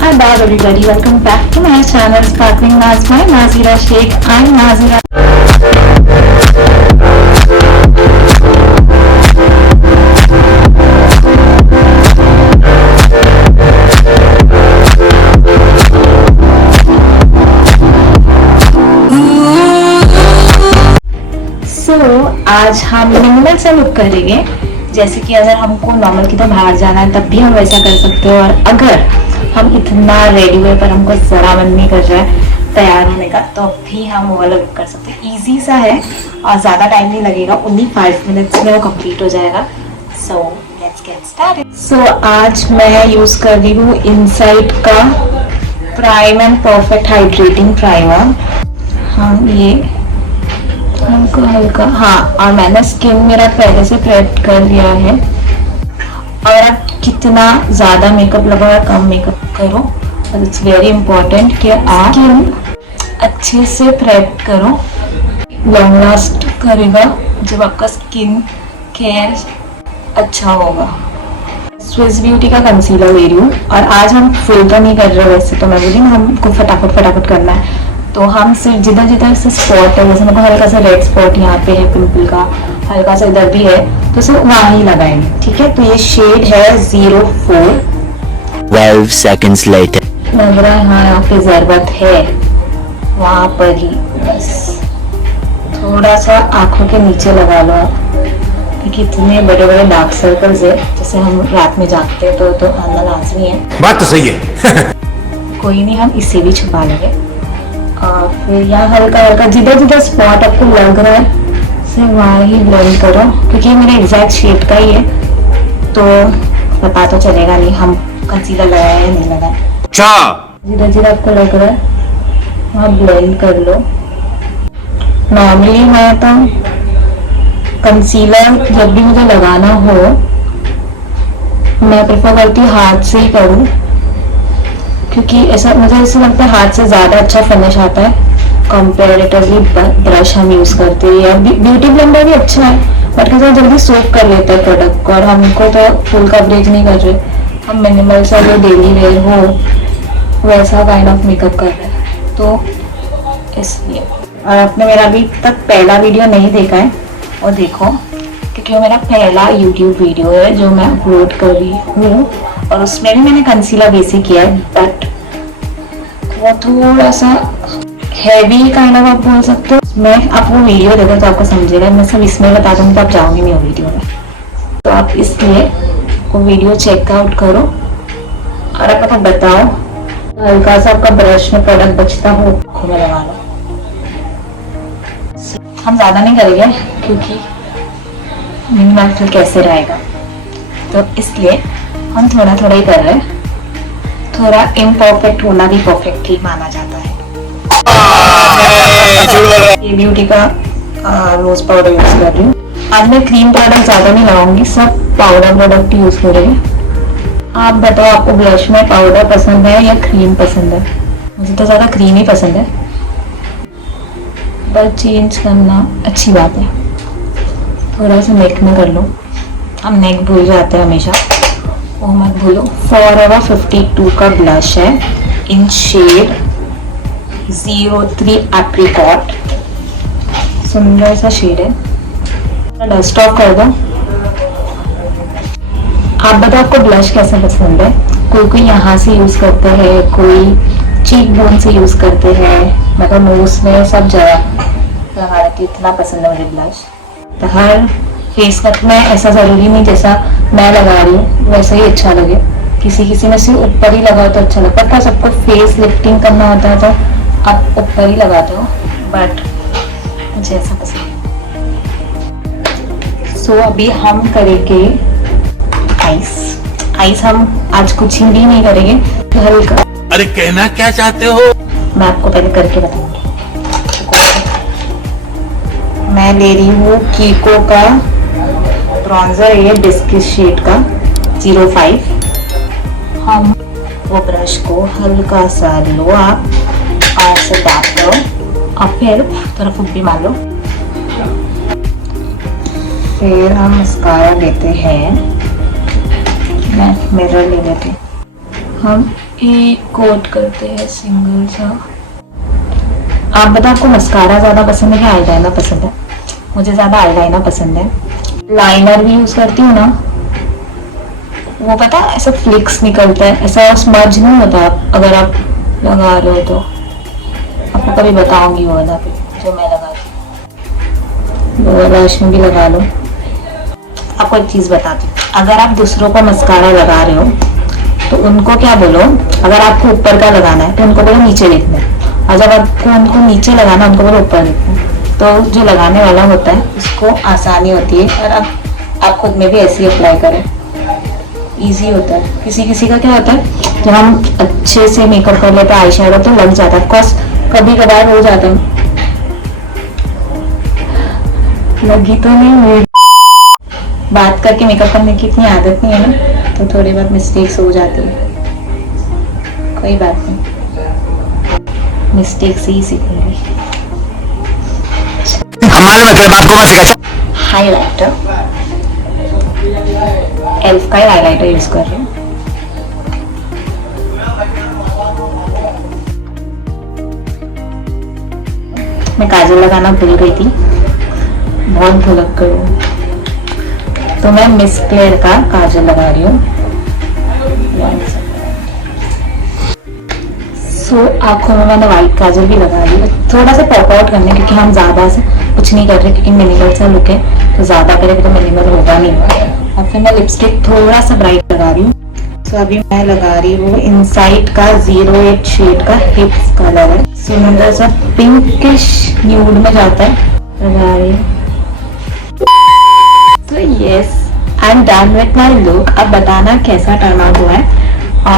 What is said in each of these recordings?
Adab everybody, welcome back to my channel Sparkling Naz by Nazira Sheikh. I'm Nazira. आज हम minimal से look करेंगे। जैसे कि अगर हमको नॉर्मल की तरह बाहर जाना है तब भी हम वैसा कर सकते हो, और अगर हम इतना रेडी हुए पर हमको जरा मन नहीं कर रहा है तैयार होने का तो भी हम वो वाला लुक कर सकते हैं। ईजी सा है और ज़्यादा टाइम नहीं लगेगा, ओनली 5 मिनट्स में वो कंप्लीट हो जाएगा। So let's get started. So आज मैं यूज़ कर रही हूँ इनसाइट का prime and perfect hydrating primer. हाँ, ये हल्का हल्का, हाँ, और मैंने स्किन मेरा पहले से प्रेप कर लिया है। और आप कितना ज़्यादा मेकअप लगाओ या कम मेकअप करो, और इट्स वेरी इम्पोर्टेंट कि आप स्किन अच्छे से प्रेप करो। लॉन्ग लास्ट करेगा जब आपका स्किन केयर अच्छा होगा। स्विस ब्यूटी का कंसीलर ले रही हूँ, और आज हम फुल तो नहीं कर रहे, वैसे तो मैं बोली हमको फटाफट करना है, तो हम सिर्फ जिधर जिधर से स्पॉट है, जैसे मेरे को हल्का सा रेड स्पॉट यहाँ पे है पिंपल का, हल्का सा इधर भी है, तो सिर्फ वहाँ ही लगाएंगे। ठीक है, तो ये शेड है 04। 12 seconds later. लग रहा है हाँ यहाँ पे जरूरत है, वहाँ पर ही बस थोड़ा सा आंखों के नीचे लगा लो आप, क्योंकि इतने बड़े बड़े डार्क सर्कल्स है, जैसे हम रात में जागते हैं तो आना लाजमी है। बात तो सही है। कोई नहीं, हम इसे भी छुपा लेंगे। और फिर यहाँ हल्का हल्का जिधर जिधर स्पॉट आपको लग रहा है सिर्फ वहाँ ही ब्लेंड करो, क्योंकि ये मेरे एग्जैक्ट शेड का ही है, तो पता तो चलेगा नहीं हम कंसीलर लगाया या नहीं लगाया। जिधर जिधर आपको लग रहा है वहाँ ब्लेंड कर लो। नॉर्मली मैं तो कंसीलर जब भी मुझे लगाना हो मैं प्रेफर करती हूँ हाथ से ही करूँ, क्योंकि ऐसा मुझे ऐसा लगता है हाथ से ज़्यादा अच्छा फिनिश आता है कंपेरेटिवली ब्रश हम यूज़ करते हैं, या ब्यूटी ब्लेंडर भी अच्छा है बट कैसा जल्दी सोक कर लेता है प्रोडक्ट को, और हमको तो फुल कवरेज नहीं कर रहे, हम मिनिमल सा जो डेली वेयर हो वैसा काइंड ऑफ मेकअप कर रहे हैं, तो इसलिए। और आपने मेरा अभी तक पहला वीडियो नहीं देखा है और देखो, क्योंकि वो मेरा पहला यूट्यूब वीडियो है जो मैं अपलोड कर रही हूँ, और उसमें भी मैंने कंसीलर बेसिक किया है, बट वो थोड़ा सा हैवी काइंड ऑफ आप बोल सकते हो। मैं आप वो वीडियो देखो तो आपको समझेगा, मैं सब इसमें बता दूँगी तो आप जाओगे नहीं वो वीडियो में, तो आप इसलिए वो वीडियो चेकआउट करो और आप बताओ हल्का सा आपका ब्रश में प्रोडक्ट बचता हो आँखों में लगा लो। हम ज़्यादा नहीं करेंगे क्योंकि मिनिमल फिर कैसे रहेगा, तो इसलिए हम थोड़ा थोड़ा ही कर रहे हैं। थोड़ा इम्परफेक्ट होना भी परफेक्ट ही माना जाता है। ये ब्यूटी का रोज पाउडर यूज कर रही हूँ। आज मैं क्रीम प्रोडक्ट ज्यादा नहीं लगाऊंगी, सब पाउडर प्रोडक्ट यूज करेंगे। आप बताओ आपको ब्लश में पाउडर पसंद है या क्रीम पसंद है? मुझे तो ज्यादा क्रीम ही पसंद है, बट चेंज करना अच्छी बात है। थोड़ा सा नेक में कर लो, हम नेक भूल जाते हैं हमेशा, वो मत भूलो। फॉरएवर 52 का ब्लश है इन शेड 03 एप्रिकॉट, सुंदर सा शेड है। डस्ट ऑफ कर दो। आप बताओ आपको ब्लश कैसा पसंद है? कोई यहाँ से यूज करते हैं, कोई चीक बोन से यूज करते हैं, मैं तो नोज में सब जगह लगा लेती हूँ, इतना पसंद है मुझे ब्लश। तो हर फेस कट में ऐसा जरूरी नहीं जैसा मैं लगा रही हूँ वैसे ही अच्छा लगे, किसी में सिर्फ ऊपर ही लगाओ तो अच्छा लगता है। सबको फेस लिफ्टिंग करना होता है तो आप ऊपर ही लगाते हो, बट मुझे ऐसा पसंद है। सो अभी हम करेंगे आइस हम आज कुछ ही भी नहीं करेंगे, हल्का। अरे कहना क्या चाहते हो? मैं आपको पहले करके बताऊंगी। मैं ले रही हूँ कीको का ब्रॉन्जर, ये बिस्किट शेड का 05। हम वो ब्रश को हल्का सा लो आप और से दाब लो, और फिर थोड़ा फुब्बी मार लो। फिर हम मस्कारा लेते हैं, मैं मिरर ले लेती हूँ। हम एक कोट करते हैं सिंगल सा। आप बताओ आपको मस्कारा ज्यादा पसंद है कि आईलाइनर पसंद है? मुझे ज्यादा आईलाइनर पसंद है। लाइनर भी यूज करती हूँ ना, वो पता है ऐसा फ्लिक्स निकलता है, ऐसा स्मज नहीं होता अगर आप लगा रहे हो तो। आपको कभी बताऊंगी वो वाला भी जो मैं लगाती हूँ, वो वाला इसमें भी लगा लो। आपको एक चीज बताती हूँ, अगर आप दूसरों को मस्कारा लगा रहे हो तो उनको क्या बोलो, अगर आपको ऊपर का लगाना है तो उनको बोलो नीचे लिखना है, और जब आपको उनको नीचे लगाना है उनको बोलो ऊपर लिखना है। तो जो लगाने वाला होता है उसको आसानी होती है, और आप खुद में भी ऐसे ही अप्लाई करें, इजी होता है। किसी किसी का क्या होता है, जब हम अच्छे से मेकअप कर लेते हैं आई शैडो तो लग जाता है, ऑफकोर्स कभी कभार हो जाता है, लगी तो नहीं हुई। बात करके मेकअप करने की इतनी आदत नहीं है ना, तो थोड़ी बहुत मिस्टेक्स हो जाती है, कोई बात नहीं, मिस्टेक से ही सीखूंगी। हमारे मतलब आपको मैं सिखा। हाईलाइटर, एल्फ का ही हाईलाइटर यूज कर रही हूँ। मैं काजल लगाना भूल गई थी, बहुत भुलक्कड़ हूँ, तो मैं मिस क्लेयर का काजल लगा रही हूँ। सो आंखों में मैंने व्हाइट काजल भी लगा ली, थोड़ा सा पॉप आउट करने, क्योंकि हम ज्यादा से कुछ नहीं कर रहे, क्योंकि मिनिमल सा लुक है, तो ज्यादा करेंगे तो मिनिमल होगा नहीं। और फिर मैं लिपस्टिक थोड़ा सा ब्राइट लगा रही हूँ। सो अभी मैं लगा रही हूँ इनसाइड का 08 शेड का हिप्स कलर है, सो मतलब सा पिंकिश न्यूड में जाता है, लगा रही हूँ। तो yes, I am done with my look. अब बताना कैसा टर्न आउट हुआ है।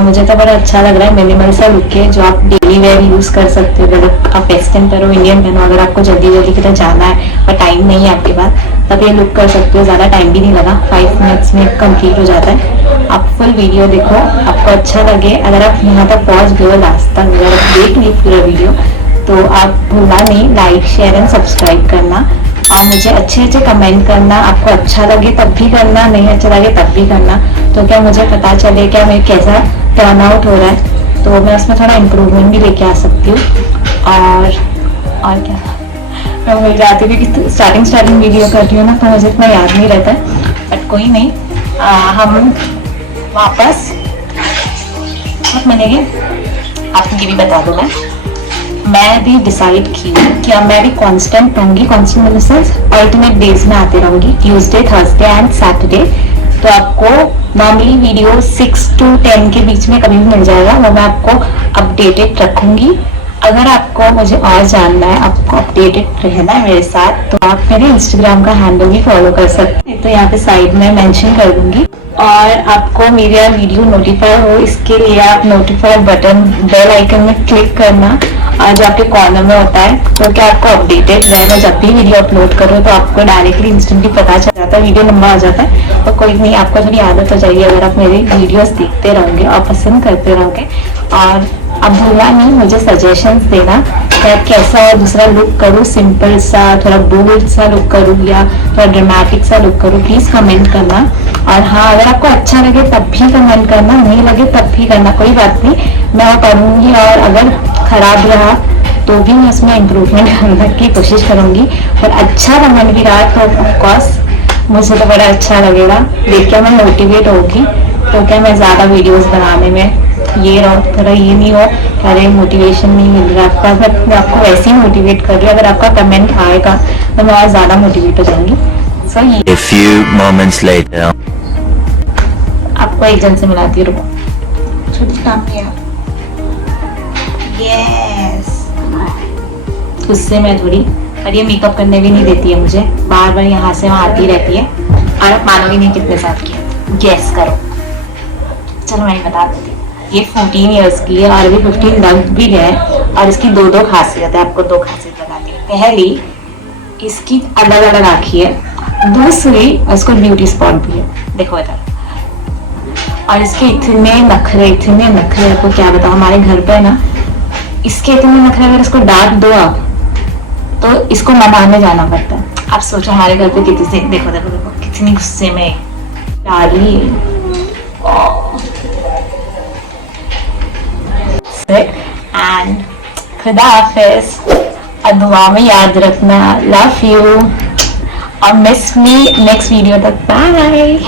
मुझे तो बड़ा अच्छा लग रहा है, मिनिमल सा लुक है जो आप डेली वेयर यूज कर सकते हो, अगर आप वेस्टर्न पहनो, इंडियन पहनो, अगर आपको जल्दी जल्दी की तरह जाना है पर टाइम नहीं है आपके पास, तब ये लुक कर सकते हो। ज़्यादा टाइम भी नहीं लगा, 5 मिनट्स में कंप्लीट हो जाता है। आप फुल वीडियो देखो, आपको अच्छा लगे। अगर आप यहाँ तक पहुँच गए लास्ट तक, अगर आप देख ली पूरा वीडियो, तो आप भूलना नहीं लाइक शेयर एंड सब्सक्राइब करना, और मुझे अच्छे अच्छे कमेंट करना। आपको अच्छा लगे तब भी करना, नहीं अच्छा लगे तब भी करना, तो क्या मुझे पता चले क्या मैं कैसा टर्न आउट हो रहा है, तो मैं उसमें थोड़ा इम्प्रूवमेंट भी लेके आ सकती हूँ। और क्या, मैं मिल जाती थी कि स्टार्टिंग वीडियो कर रही हूँ ना, तो मुझे इतना याद नहीं रहता है, बट कोई नहीं, हम वापस बहुत मिलेंगे। आपको ये भी बता दूँ, मैं भी डिसाइड की कि अब मैं भी कांस्टेंट रहूंगी, constant in the sense alternate days में आते रहूंगी, ट्यूसडे, थर्सडे एंड सैटरडे। तो आपको नॉर्मली वीडियो 6 to 10 के बीच में कभी भी मिल जाएगा, वो मैं आपको अपडेटेड रखूंगी। अगर आपको मुझे और जानना है, आपको अपडेटेड रहना है मेरे साथ, तो आप मेरे इंस्टाग्राम का हैंडल भी फॉलो कर सकते हैं, तो यहाँ पे साइड में मेंशन कर दूंगी। और आपको मेरा वीडियो नोटिफाई हो, इसके लिए आप नोटिफाई बटन बेल आइकन में क्लिक करना, और जो आपके कॉर्नर में होता है, तो क्या आपको अपडेटेड रहे। मैं जब भी वीडियो अपलोड करूँ तो आपको डायरेक्टली इंस्टेंटली पता चल जाता है, वीडियो लंबा आ जाता है। और कोई नहीं, आपको थोड़ी आदत हो जाएगी अगर आप मेरी वीडियोस देखते रहोगे और पसंद करते रहोगे। और अब भूलना नहीं मुझे सजेशंस देना, मैं कैसा और दूसरा लुक करूँ, सिंपल सा, थोड़ा बोल्ड सा लुक करूँ या थोड़ा ड्रामेटिक सा लुक करूँ, प्लीज़ कमेंट करना। और हाँ, अगर आपको अच्छा लगे तब भी कमेंट करना, नहीं लगे तब भी करना, कोई बात नहीं, मैं वो करूँगी। और अगर खराब रहा तो भी मैं उसमें इम्प्रूवमेंट करने की कोशिश करूँगी, और अच्छा कमेंट भी रहा तो ऑफकोर्स मुझे तो बड़ा अच्छा लगेगा, देख के मैं मोटिवेट होगी। तो क्या मैं ज़्यादा वीडियोस बनाने में ये रहो, थोड़ा ये नहीं हो अरे मोटिवेशन नहीं मिल रहा आपका, मैं आपको वैसे ही मोटिवेट कर रही हूँ। अगर आपका कमेंट आएगा तो मैं और ज़्यादा मोटिवेट हो जाऊँगी। सो ये A few moments later. आपको एक जन से मिलाती हूँ, छोटी काम किया। यस, उससे मैं थोड़ी, और ये मेकअप करने भी नहीं देती है मुझे, बार बार यहाँ से वहाँ आती रहती है। और आप मानोगे नहीं कितने साल की है, गैस करो। चलो मैं बता देती हूँ, ये 14 इयर्स की है और अभी 15 लग भी गए। और इसकी दो खासियत है, आपको 2 खासियत बताती हूँ। पहली, इसकी अलग अलग आँखी है, दूसरी इसको ब्यूटी स्पॉट भी है, देखो इधर। और इसके इतने नखरे आपको क्या बताऊँ, हमारे घर पे ना इसके इतने नखरे, अगर इसको डांट दो आप तो इसको मनाने जाना पड़ता है। आप सोचो हमारे घर पे कितनी, देखो देखो देखो कितनी गुस्से में डाली। एंड खुदा हाफिज, और दुआ में याद रखना, लव यू, और मिस मी नेक्स्ट वीडियो तक, बाय।